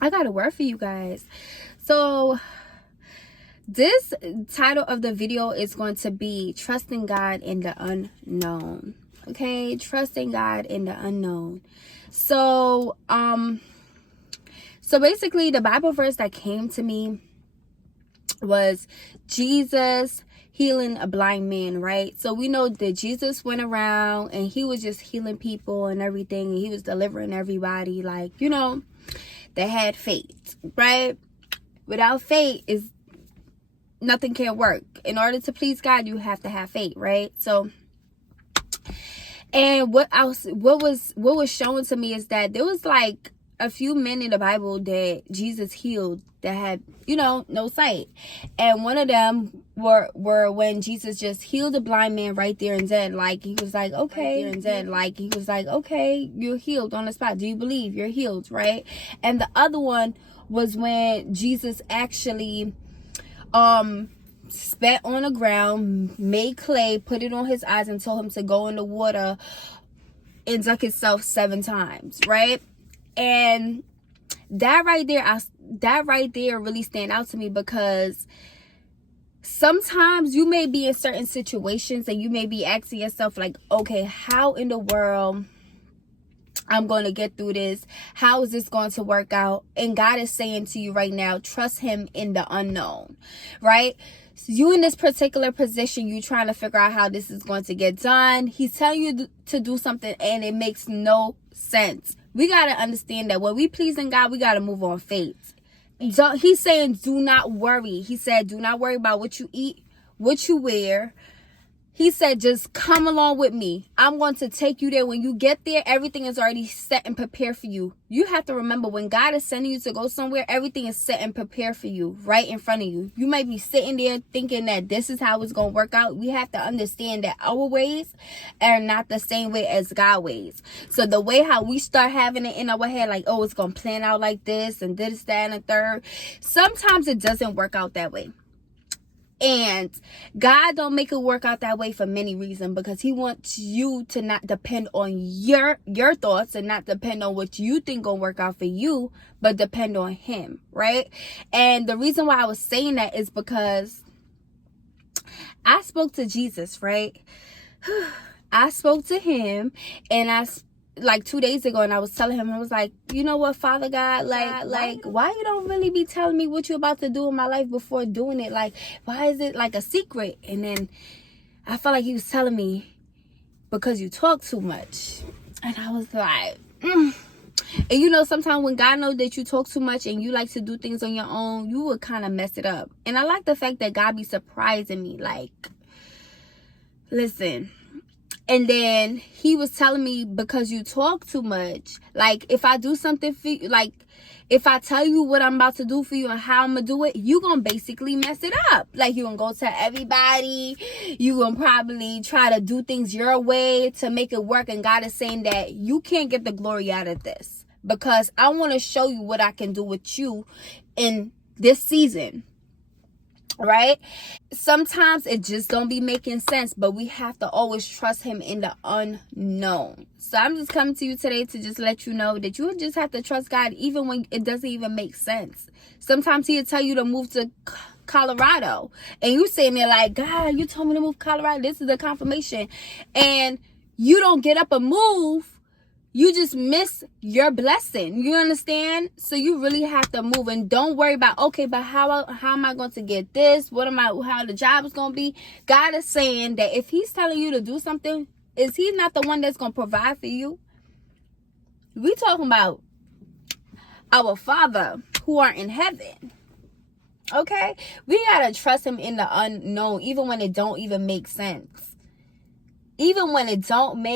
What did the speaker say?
I got a word for you guys. So this title of the video is going to be trusting God in the unknown. Okay, trusting God in the unknown. So basically the Bible verse that came to me was Jesus healing a blind man, right? So we know that Jesus went around and he was just healing people and everything, and he was delivering everybody, like, you know, that had faith, right? Without faith, is nothing can work. In order to please God, you have to have faith, right? So, and what was shown to me is that there was like a few men in the Bible that Jesus healed that had, you know, no sight. And one of them were when Jesus just healed a blind man right there and then, like, he was like, okay, okay, you're healed on the spot. Do you believe you're healed, right? And the other one was when Jesus actually spat on the ground, made clay, put it on his eyes, and told him to go in the water and dunk himself 7 times, right? And that right there really stand out to me, because sometimes you may be in certain situations and you may be asking yourself, like, okay, how in the world I'm going to get through this? How is this going to work out? And God is saying to you right now, trust him in the unknown, right? So you in this particular position, you trying to figure out how this is going to get done. He's telling you to do something and it makes no sense. We got to understand that when we pleasing God, we got to move on faith. He's saying, do not worry. He said, do not worry about what you eat, what you wear. He said, just come along with me. I'm going to take you there. When you get there, everything is already set and prepared for you. You have to remember, when God is sending you to go somewhere, everything is set and prepared for you right in front of you. You might be sitting there thinking that this is how it's going to work out. We have to understand that our ways are not the same way as God's ways. So the way how we start having it in our head, like, oh, it's going to plan out like this and this, that, and the third. Sometimes it doesn't work out that way. And God don't make it work out that way for many reasons, because he wants you to not depend on your thoughts and not depend on what you think gonna work out for you, but depend on him, right? And the reason why I was saying that is because I spoke to Jesus, right? I spoke to him, and like 2 days ago, and I was telling him, I was like, you know what, Father God, like why you don't really be telling me what you're about to do in my life before doing it? Like, why is it like a secret? And then I felt like he was telling me, because you talk too much. And I was like, And you know, sometimes when God knows that you talk too much and you like to do things on your own, you would kind of mess it up. And I like the fact that God be surprising me, like, listen. And then he was telling me, because you talk too much, like, if I do something for you, like, if I tell you what I'm about to do for you and how I'm going to do it, you going to basically mess it up. Like, you going to go tell everybody. You going to probably try to do things your way to make it work. And God is saying that you can't get the glory out of this, because I want to show you what I can do with you in this season. Right? Sometimes it just don't be making sense, but we have to always trust him in the unknown. So I'm just coming to you today to just let you know that you just have to trust God even when it doesn't even make sense. Sometimes he'll tell you to move to Colorado, and you sitting there like, God, you told me to move to Colorado. This is the confirmation. And you don't get up and move. You just miss your blessing. You understand? So you really have to move, and don't worry about, okay, but how am I going to get this? How the job is going to be? God is saying that if he's telling you to do something, is he not the one that's going to provide for you? We talking about our Father who are in heaven. Okay? We got to trust him in the unknown, even when it don't even make sense. Even when it don't make